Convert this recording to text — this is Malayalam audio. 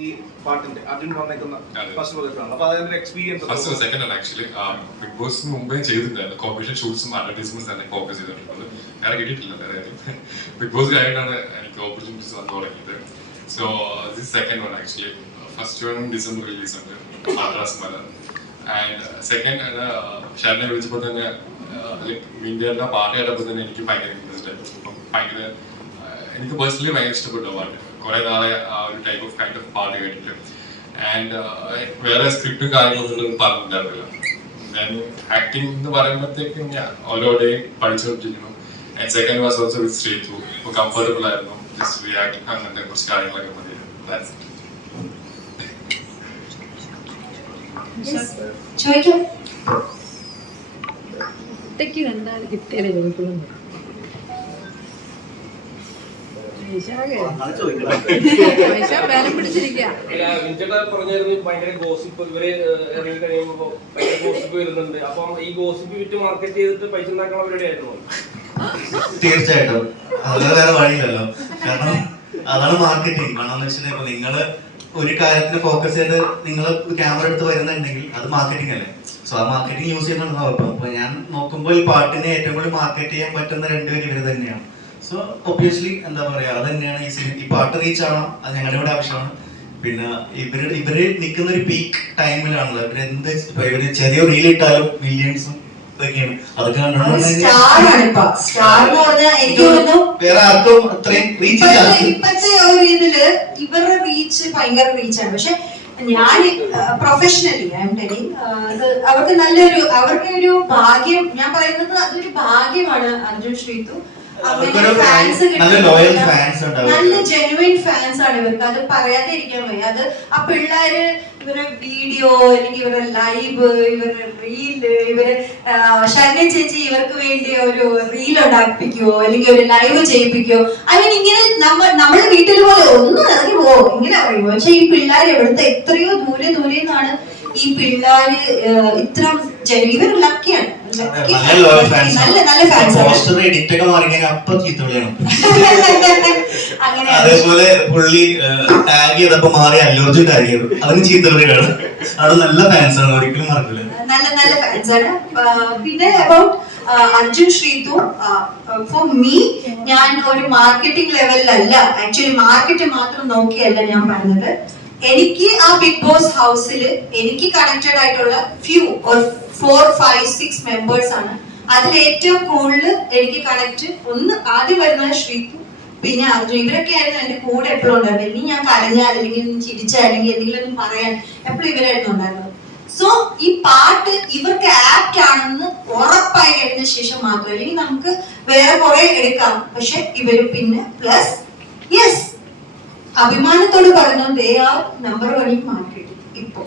ഈ പാട്ടിന്റെ അർജുൻ വന്നേക്കുന്ന ഫസ്റ്റ് പ്രോജക്റ്റാണ്. അപ്പോൾ അതിന്റെ എക്സ്പീരിയൻസ് ഫസ്റ്റ് സെക്കൻഡ് ആണ് ആക്ച്വലി. ബിഗ് ബോസിന് മുമ്പേ ചെയ്തിട്ടുണ്ടായിരുന്നു. കോമ്പറ്റീഷൻ ഷൂട്ട്സും അഡ്വർടൈസ്മെന്റ്സ് തന്നെ ഫോക്കസ് ചെയ്തിട്ടുള്ളത്. വേറെ കിട്ടിയിട്ടില്ല. ബിഗ് ബോസ് കഴിഞ്ഞാണ് എനിക്ക് ഓപ്പർച്യൂണിറ്റീസ് വന്നു തുടങ്ങിയത്. So this second one actually. First one December release ഉണ്ട്, ആദ്രാസ് മല. ആൻഡ് സെക്കൻഡ് ഷാരിനെ വിളിച്ചപ്പോൾ തന്നെ ഇന്ത്യയുടെ പാട്ട് കേട്ടപ്പോൾ തന്നെ എനിക്ക് ഭയങ്കര ഇൻട്രസ്റ്റ് ആയിരുന്നു. അപ്പം ഭയങ്കര എനിക്ക് പേഴ്സണലി ഭയങ്കര ഇഷ്ടപ്പെട്ടു പാട്ട്. കുറെ നാളെ ആ ഒരു ടൈപ്പ് ഓഫ് കൈൻഡ് ഓഫ് പാട്ട് കേട്ടിട്ട്. ആൻഡ് വേറെ സ്ക്രിപ്റ്റും കാര്യങ്ങളൊന്നും പറഞ്ഞിട്ടുണ്ടായിരുന്നില്ല. ഞാൻ ആക്ടിങ് എന്ന് പറയുമ്പോഴത്തേക്കും ഞാൻ ഓരോടെയും പഠിച്ചുകൊണ്ടിരിക്കുന്നു. And second was also with Sreethu. ഇപ്പോൾ കംഫർട്ടബിൾ ആയിരുന്നു. ജസ്റ്റ് റിയാക്ട് അങ്ങനത്തെ കുറച്ച് കാര്യങ്ങളൊക്കെ മതി. എന്താണ് കിട്ടിയത്? ഭയങ്കര ഗോസിപ്പ് ഇവര് ഇറങ്ങി കഴിയുമ്പോ ഭയങ്കര ഗോസിപ്പ് വരുന്നുണ്ട്. അപ്പം ഈ ഗോസിപ്പ് വിറ്റ് മാർക്കറ്റ് ചെയ്തിട്ട് പൈസ ഉണ്ടാക്കാൻ അവരുടെ ആയിരുന്നു. തീർച്ചയായിട്ടും അത് വേറെ വഴിയില്ലല്ലോ. കാരണം അതാണ് മാർക്കറ്റിംഗ്. കാരണം വെച്ചാൽ ഇപ്പൊ നിങ്ങള് ഒരു കാര്യത്തിന് ഫോക്കസ് ചെയ്ത് നിങ്ങൾ ക്യാമറ എടുത്ത് വരുന്നുണ്ടെങ്കിൽ അത് മാർക്കറ്റിംഗ് അല്ലേ. സോ ആ മാർക്കറ്റിംഗ് യൂസ് ചെയ്യുന്നുണ്ടെന്ന് ഉറപ്പാണ്. അപ്പൊ ഞാൻ നോക്കുമ്പോൾ ഈ പാട്ടിനെ ഏറ്റവും കൂടുതൽ മാർക്കറ്റ് ചെയ്യാൻ പറ്റുന്ന രണ്ടുപേരും ഇവര് തന്നെയാണ്. സോ ഒബ്വിയസ്ലി എന്താ പറയാ, അത് തന്നെയാണ് ഈ പാട്ട് റീച്ച് ആണോ അത് ഞങ്ങളുടെ ഇവിടെ ആവശ്യമാണ്. പിന്നെ ഇവര് നിൽക്കുന്ന ഒരു പീക്ക് ടൈമിലാണല്ലോ. ഇവര് ചെറിയ റീൽ ഇട്ടാലും മില്യൺസും ഇതൊക്കെയാണ്. അതൊക്കെ വേറെ ആർക്കും അത്രയും റീച്ച് ഇല്ല. ഇപ്പത്തെ ഒരു ഇതില് ഇവരുടെ റീച്ച് ഭയങ്കര റീച്ചാണ്. പക്ഷെ ഞാൻ പ്രൊഫഷണലി അവർക്ക് നല്ലൊരു അവർക്ക് ഒരു ഭാഗ്യം. ഞാൻ പറയുന്നത് അതൊരു ഭാഗ്യമാണ്. അർജുൻ ശ്രീതു നല്ല ജെനുവിൻ ഫാൻസ് ആണ് ഇവർക്ക്. അത് പറയാതെ ഇരിക്കാൻ വയ്യ. അത് ആ പിള്ളേര് ഇവരെ വീഡിയോ അല്ലെങ്കിൽ ഇവരുടെ ലൈവ്, ഇവരുടെ റീല്, ഇവര് ശരണ്യ ചേച്ചി ഇവർക്ക് വേണ്ടി ഒരു റീൽ ഉണ്ടാക്കിപ്പിക്കുവോ അല്ലെങ്കിൽ ഒരു ലൈവ് ചെയ്യിപ്പിക്കുവോ. ഐ മീൻ ഇങ്ങനെ നമ്മുടെ വീട്ടിൽ പോലെ ഒന്നും ഇറങ്ങി പോവോ ഇങ്ങനെ പറയുമോ. പക്ഷെ ഈ പിള്ളേർ എവിടുത്തെ എത്രയോ ദൂരെ നിന്നാണ് ഈ പിള്ളേര് ഇത്ര ഇവർ ലക്കിയാണ്. അതേപോലെ പുള്ളി ടാഗ് ചെയ്തപ്പോ മാറി അല്ലൂർജുൻ ടാഗ് ചെയ്തു. അതിന് ചീത്തവിളിയാണ്. അവിടെ നല്ല ഫാൻസ് ആണ്, ഒരിക്കലും മറക്കില്ല. നല്ല ഫാൻസ് ആണ്. പിന്നെ about Arjun Sreethu, for me ഞാൻ ഒരു മാർക്കറ്റിംഗ് ലെവലിലല്ല, ആക്ച്വലി മാർക്കറ്റ് മാത്രം നോക്കിയല്ല ഞാൻ പറഞ്ഞത്. എനിക്ക് ആ ബിഗ് ബോസ് ഹൗസിൽ എനിക്ക് കണക്റ്റഡ് ആയിട്ടുള്ള ഫ്യൂ 4, 5, 6 മെമ്പേഴ്സ് ആണ്. അതിൽ ഏറ്റവും കൂടുതൽ എനിക്ക് കണക്ട് ആദ്യം വരുന്നത് ശ്രീതു, പിന്നെ അർജുൻ. ഇവരൊക്കെയായിരുന്നു എന്റെ കൂടെ എപ്പോഴും ഉണ്ടായിരുന്നത്. ഇനി ഞാൻ കരഞ്ഞാൽ അല്ലെങ്കിൽ ചിരിച്ചാൽ അല്ലെങ്കിൽ എന്തെങ്കിലും പറയാൻ എപ്പോഴും ഇവരായിരുന്നു ഉണ്ടായിരുന്നത്. സോ ഈ പാട്ട് ഇവർക്ക് ആപ്റ്റ് ആണെന്ന് ഉറപ്പായി കഴിഞ്ഞ ശേഷം മാത്രം, അല്ലെങ്കിൽ നമുക്ക് വേറെ കുറെ എടുക്കാം. പക്ഷെ ഇവര് പിന്നെ പ്ലസ് യെസ് അഭിമാനത്തോട് പറഞ്ഞു they are number 1 in market ഇപ്പോ.